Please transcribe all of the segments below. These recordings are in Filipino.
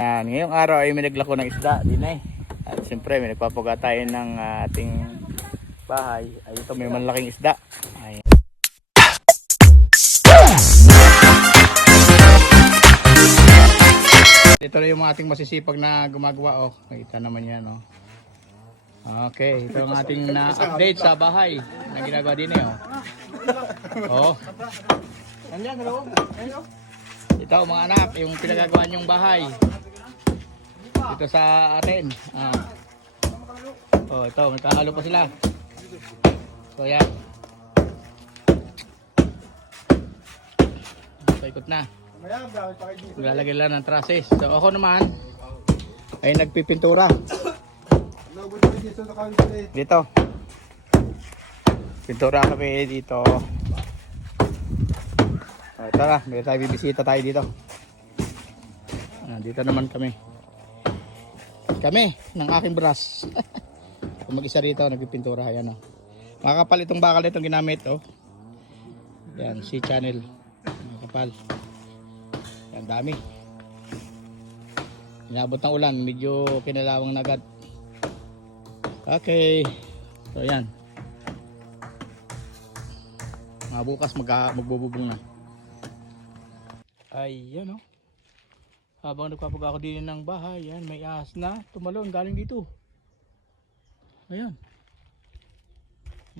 Ngayong araw ay may naglako ng isda din eh. At siyempre may nagpapaga tayo ng ating bahay. Ay ito may malaking isda. Ay. Ito na yung ating masisipag na gumagawa. Oh, kita naman yan. Oh. Okay, ito ang ating na-update sa bahay na ginagawa din eh. Oh. Nandiyan, hello. Ito mga anak, yung pinagagawa niyong bahay. Ito sa atin. Oh, ito, may kakalo pa sila. So yan. Paikot na. Maglalagay lang ng trusses. So ako naman ay nagpipintura. Dito. Pintura kami dito. Ito na, may tayo bibisita tayo dito. Dito naman kami. Kami ng aking brush. Kung mag-isa rito, nagpipintura. Ayan o. Makakapal itong bakal itong ginamit. Oh. Yan, C-channel. Makakapal. Yan, dami. Inabot ng ulan. Medyo kinalawang na agad. Okay. So yan. Mga bukas magbububong na. Ay, yan o. Habang nagpapaga ako din ng bahay, yan, may ahas na tumalon galing dito. Ayan.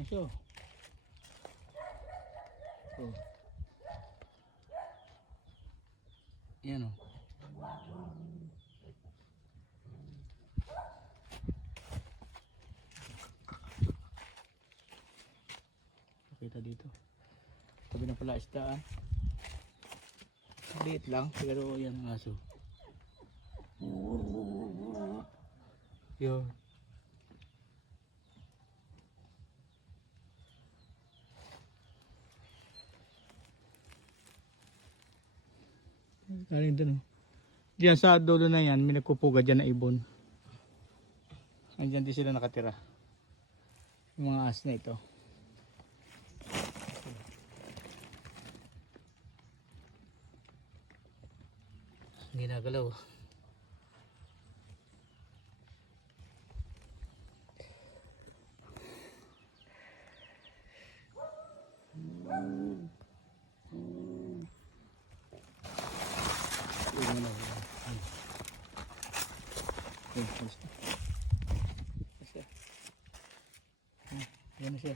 So. Yan o. Kita dito. Tabi na pala isda. Liit lang, pero yan ang aso. Yun. Galing dun oh. Diyan sa dulo na yan, may nagpupuga dyan na ibon. Andyan din sila nakatira. Yung mga as na ito. Ginagalaw. Yan na siya.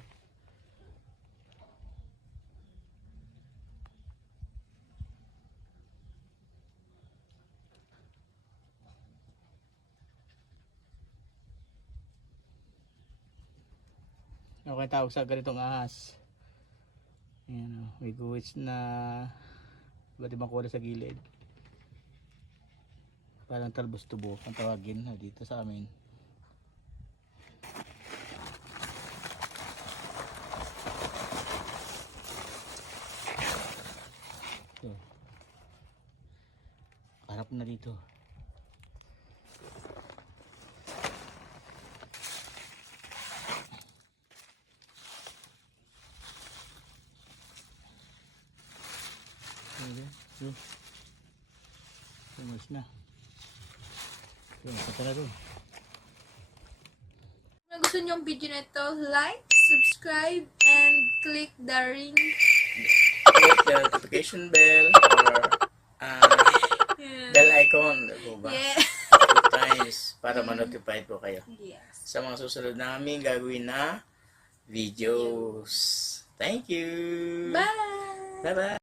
Okay, tawag sa ganitong ahas. Ayan o, may guwits na iba't ibang kulay sa gilid. Parang talbos tubo ang tawagin dito sa amin. So, harap na dito. Tumas na. Punta na doon. Kung gusto niyo yung video na ito, like, subscribe, and click the ring. Click the notification bell or bell icon. Diba? Yeah. 2 times para ma-notify po kayo. Yes. Sa mga susunod namin gagawin na videos. Thank you. Bye! Bye-bye.